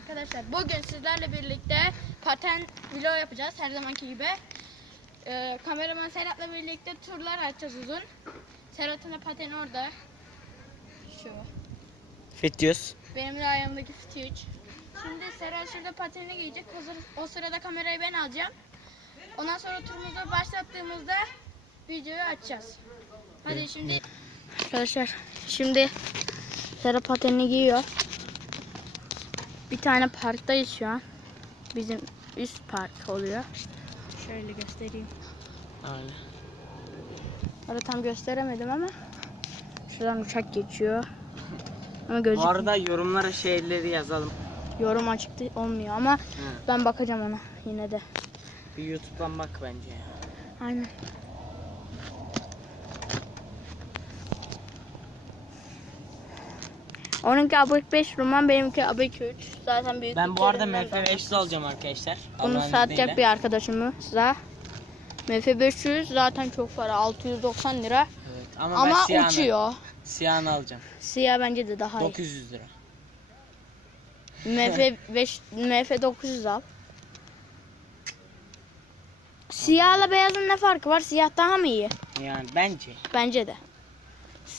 arkadaşlar. Bugün sizlerle birlikte paten vlog yapacağız her zamanki gibi. Ee, kameraman Serhat'la birlikte turlar açacağız uzun. Serhat'ın da pateni orada. Şu. Fitius. Benim de ayağımdaki fit 3. Şimdi Serhat şurada pateni giyecek. O, sır- o sırada kamerayı ben alacağım. Ondan sonra turumuzu başlattığımızda videoyu açacağız. Hadi şimdi. Arkadaşlar şimdi Serhat patenini giyiyor. Bir tane parktayız şu an. Bizim üst park oluyor. Şöyle göstereyim. Aynen. Orada tam gösteremedim ama şuradan uçak geçiyor. Ama Bu gözükmüyor. arada yorumlara şeyleri yazalım. Yorum açık değil- olmuyor ama ben bakacağım ona yine de. Bir YouTube'dan bak bence. Aynen. Onunki abik 5 roman, benimki abik 3. Zaten büyük. Ben bu arada MF 500 alacağım arkadaşlar. Bunu Allah'ın satacak izniyle. bir arkadaşımız da. MF 500 zaten çok para 690 lira. Evet, ama, Ama siyahını, uçuyor. Siyahını alacağım. Siyah bence de daha iyi. 900 lira. MF 5 MF 900 al. Siyahla beyazın ne farkı var? Siyah daha mı iyi? Yani bence. Bence de.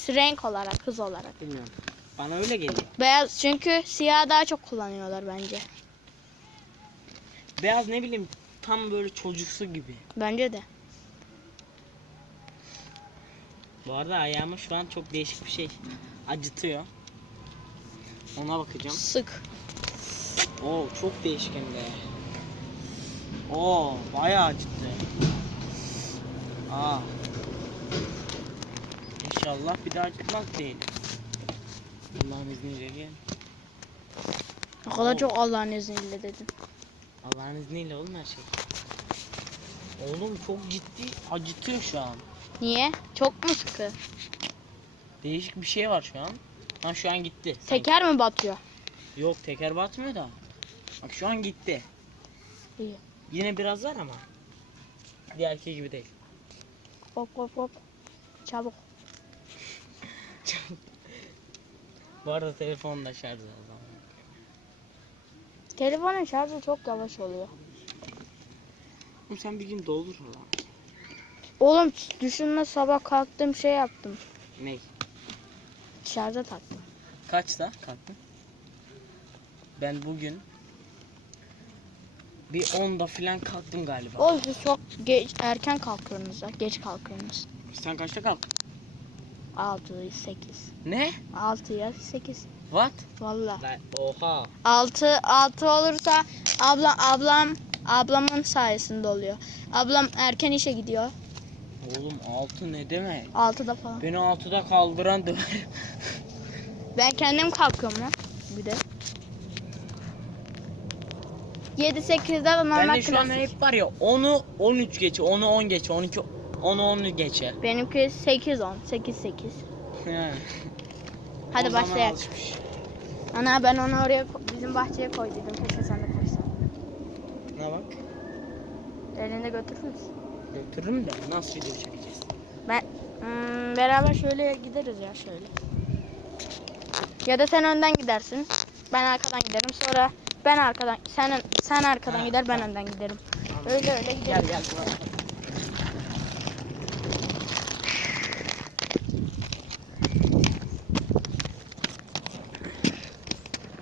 Renk olarak, hız olarak. Bilmiyorum. Bana öyle geliyor. Beyaz çünkü siyah daha çok kullanıyorlar bence. Beyaz ne bileyim tam böyle çocuksu gibi. Bence de. Bu arada ayağımı şu an çok değişik bir şey acıtıyor. Ona bakacağım. Sık. Oo çok değişik hem de. Oo bayağı acıttı. Aa. İnşallah bir daha acıtmaz değil. Allah'ın izniyle diyelim. O kadar Oo. çok Allah'ın izniyle dedim. Allah'ın izniyle oğlum her şey. Oğlum çok ciddi acıtıyor şu an. Niye? Çok mu sıkı? Değişik bir şey var şu an. Ha şu an gitti. sanki. Teker mi batıyor? Yok teker batmıyor da. Bak şu an gitti. İyi. Yine biraz var ama. Diğerki gibi değil. Hop hop hop. Çabuk. Bu arada telefon da şarj azaldı. Telefonun şarjı çok yavaş oluyor. Oğlum sen bir gün doldur lan. Oğlum düşünme sabah kalktım şey yaptım. Ne? Şarja taktım. Kaçta kalktın? Ben bugün bir 10'da falan kalktım galiba. Oğlum siz çok geç, erken kalkıyorsunuz. Geç kalkıyorsunuz. Sen kaçta kalktın? 6, 8. Ne? 6 ya 8. What? Valla. Lan oha. 6 6 olursa abla ablam ablamın sayesinde oluyor. Ablam erken işe gidiyor. Oğlum 6 ne demek? 6'da falan. Beni 6'da kaldıran döver. Ben kendim kalkıyorum lan. Bir de. 7 8'de de normal Ben de şu an klasik. hep var ya 10'u 13 geçe, 10'u 10 geçe, 12 10'u 10 geçe. Benimki 8 10 8 8. Yani. Hadi başlayalım. Ana ben onu oraya bizim bahçeye koyduydum. Keşke sen de koysan. Ne bak? Elinde götürür müsün? Götürürüm de nasıl video çekeceğiz? Ben hmm, beraber şöyle gideriz ya şöyle. Ya da sen önden gidersin. Ben arkadan giderim. Sonra ben arkadan sen sen arkadan Ha, gider ben önden giderim. Öyle öyle Gel gideriz. gel.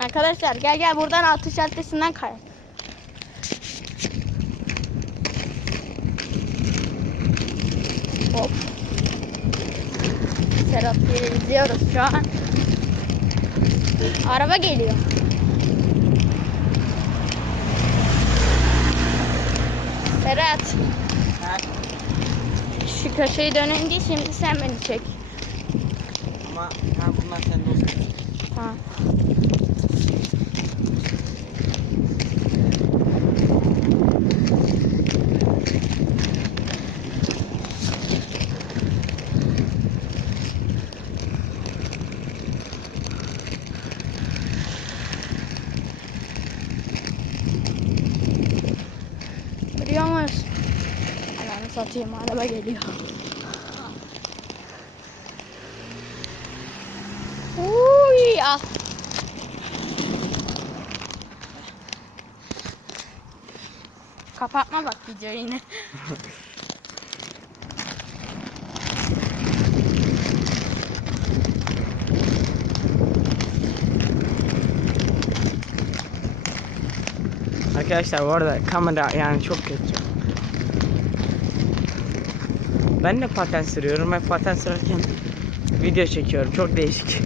Arkadaşlar gel gel buradan atış caddesinden kay. Hop. Diye izliyoruz şu an. Araba geliyor. Serhat Ha, şu köşeyi dönünce şimdi sen beni çek. ama ha, bunlar senin olsun. Ha. Görüyor musun? Ananı satayım araba geliyor. Uy ah. Kapatma bak videoyu yine. Arkadaşlar bu arada kamera yani çok kötü. Ben de paten sürüyorum ve paten sürerken video çekiyorum. Çok değişik.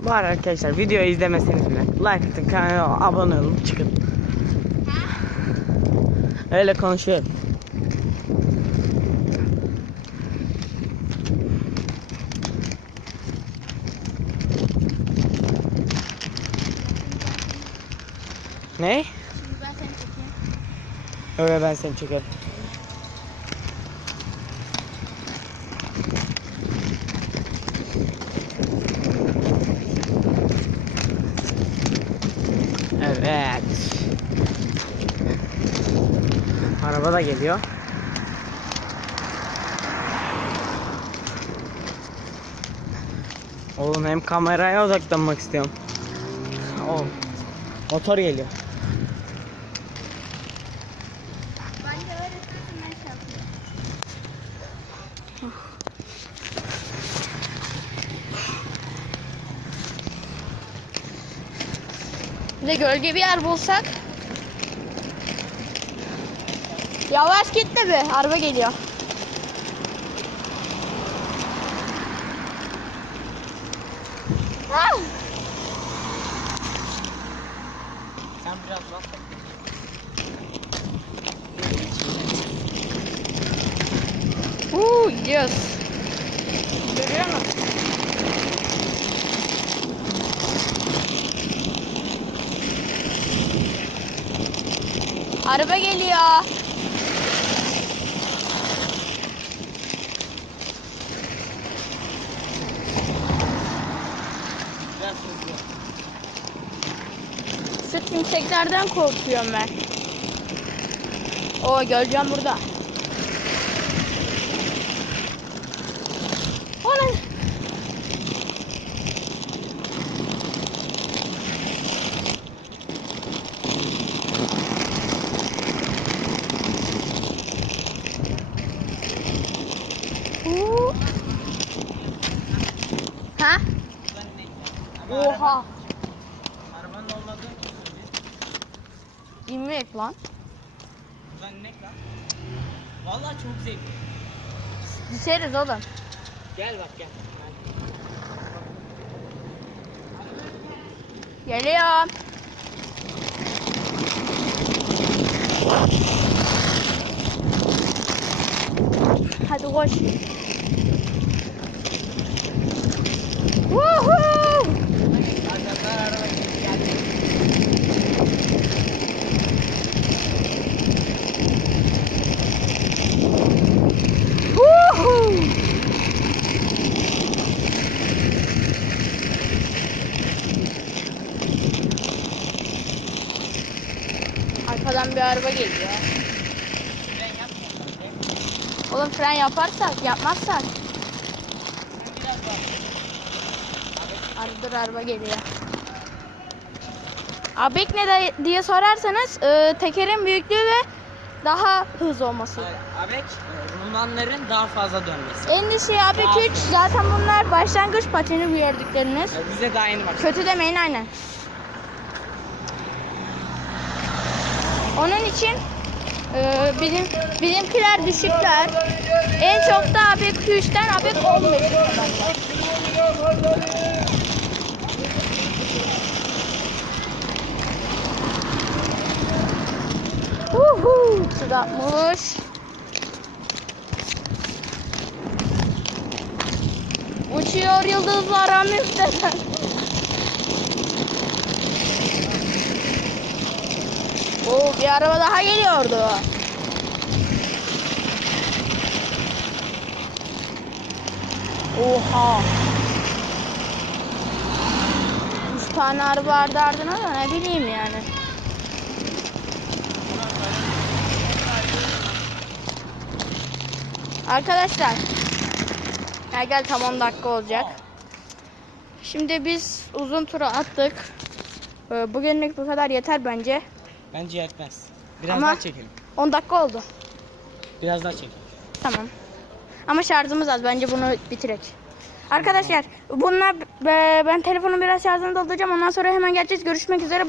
Var arkadaşlar videoyu izlemeseniz bile like atın kanala abone olun çıkın. Öyle konuşuyorum. Ne? Şimdi ben seni çekeyim. Öyle ben seni çekerim. Evet. Araba da geliyor. Oğlum hem kameraya odaklanmak istiyorum. Oğlum. Motor geliyor. Bence öğretmenim ben şey yapayım. Bir de gölge bir yer bulsak. Yavaş gitme be. Araba geliyor. Ah! Sen biraz bak. Gidiyoruz. Görüyor musun? Araba geliyor. Sırf yükseklerden korkuyorum ben. Oo göreceğim burada. Ana. Oo. Ha? Oha. Arabanın olmadığı İnmek lan. Buradan inek lan. Vallahi çok zevkli. Düşeriz oğlum. Gel bak gel. Geliyorum. Hadi koş. Woohoo! Arkadaşlar araba geldi. Woohoo! Arkadan bir araba geliyor. Fren yapmıyorlar. Fren Oğlum fren yaparsak, yapmazsak. dur araba geliyor. Abek ne diye sorarsanız e, tekerin büyüklüğü ve daha hızlı olması. Abek Rumanların daha fazla dönmesi. En iyisi Abek 3 zaten bunlar başlangıç pateni bu gördükleriniz. Ya Bize daha yeni başladı. Kötü demeyin aynen. Onun için e, bizim bizimkiler düşükler. En çok da Abek 3'ten Abek 15 kadar. Uhu, sıcakmış. Uçuyor yıldızlar amirden. Oo bir araba daha geliyordu. Oha. Üç tane araba ardı ardına da ne bileyim yani. Arkadaşlar. Gel gel tam 10 dakika olacak. Şimdi biz uzun tura attık. Ee, Bugünlük bu kadar yeter bence. Bence yetmez. Biraz Ama- daha çekelim. 10 dakika oldu. Biraz daha çekelim. Tamam. Ama şarjımız az. Bence bunu bitirek. Arkadaşlar bunlar be- ben telefonu biraz şarjını dolduracağım. Ondan sonra hemen geleceğiz. Görüşmek üzere. Bay-